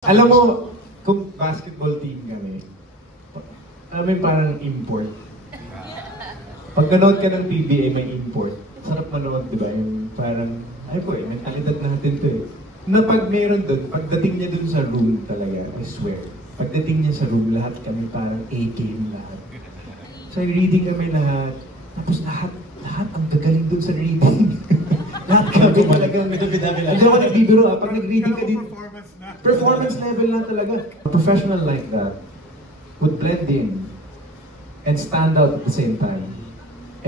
Alam mo, kung basketball team kami, alam mo parang import. Pag nanood ka ng PBA, may import. Sarap manood, di ba? Yung parang, ay po mentalidad natin to eh. Na pag meron doon, pagdating niya doon sa room talaga, I swear, pagdating niya sa room, lahat kami parang A-game lahat. So reading kami lahat, tapos lahat ang gagaling doon sa reading. Lahat kami talagang, hindi ako nagbibiro, parang nag-reading ka din. Performance level na talaga. A professional like that would blend in and stand out at the same time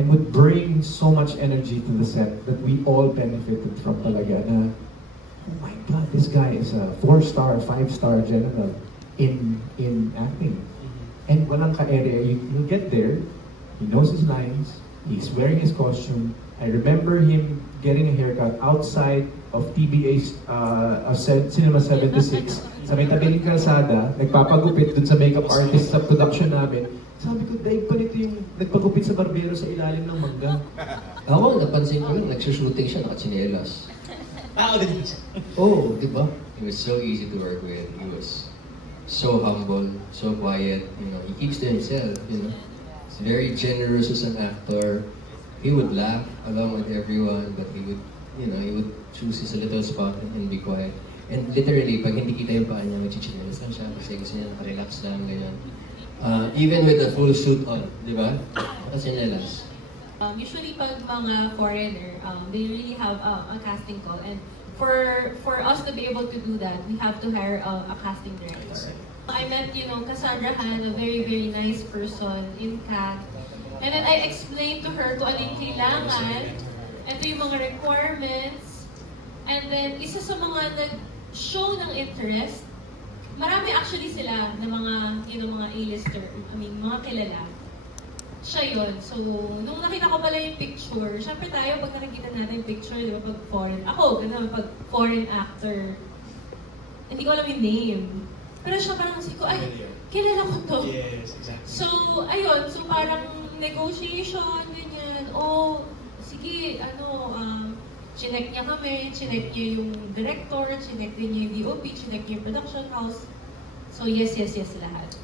and would bring so much energy to the set that we all benefited from talaga na, oh my God, this guy is a 4-star, 5-star general in acting. And walang ka-area, you'll get there, he knows his lines, he's wearing his costume. I remember him getting a haircut outside of TBA's Cinema 76 sa may tabi ng kalsada, nagpapagupit dun sa makeup artist sa production namin. Sabi ko, dahil pa nito yung nagpagupit sa barbero sa ilalim ng mangga. Ako, napansin ko yun, nagsushooting siya, nakatsinelas. Din siya. Oh, di ba? He was so easy to work with. He was so humble, so quiet. You know, he keeps to himself. You know, he's very generous as an actor. He would laugh along with everyone, but he would, you know, he would choose his little spot and be quiet. And literally, pag hindi kita yung paa niya, magchichinelas lang siya kasi gusto niya nakarelax lang, ganyan. Even with the full suit on, di ba? Nakachinelas. Usually, pag mga foreigner, they really have a casting call. And for us to be able to do that, we have to hire a casting director. I met, Cassandra Han, a very, very nice person in CAT. And then I explained to her kung ano yung kailangan, ito yung mga requirements, and then isa sa mga nag-show ng interest, marami actually sila na mga, mga A-lister, mga kilala. Siya yun. So, nung nakita ko pala yung picture, syempre tayo, pag nakikita natin yung picture, di ba, pag foreign, ako, ganun, pag foreign actor, hindi ko alam yung name. Pero siya parang kasi ko, ay, kilala ko to. Yes, exactly. So, ayun, so parang negotiation, ganyan, sige, chinek niya kami, chinek niya yung director, chinek din niya yung DOP, chinek niya yung production house. So, yes lahat.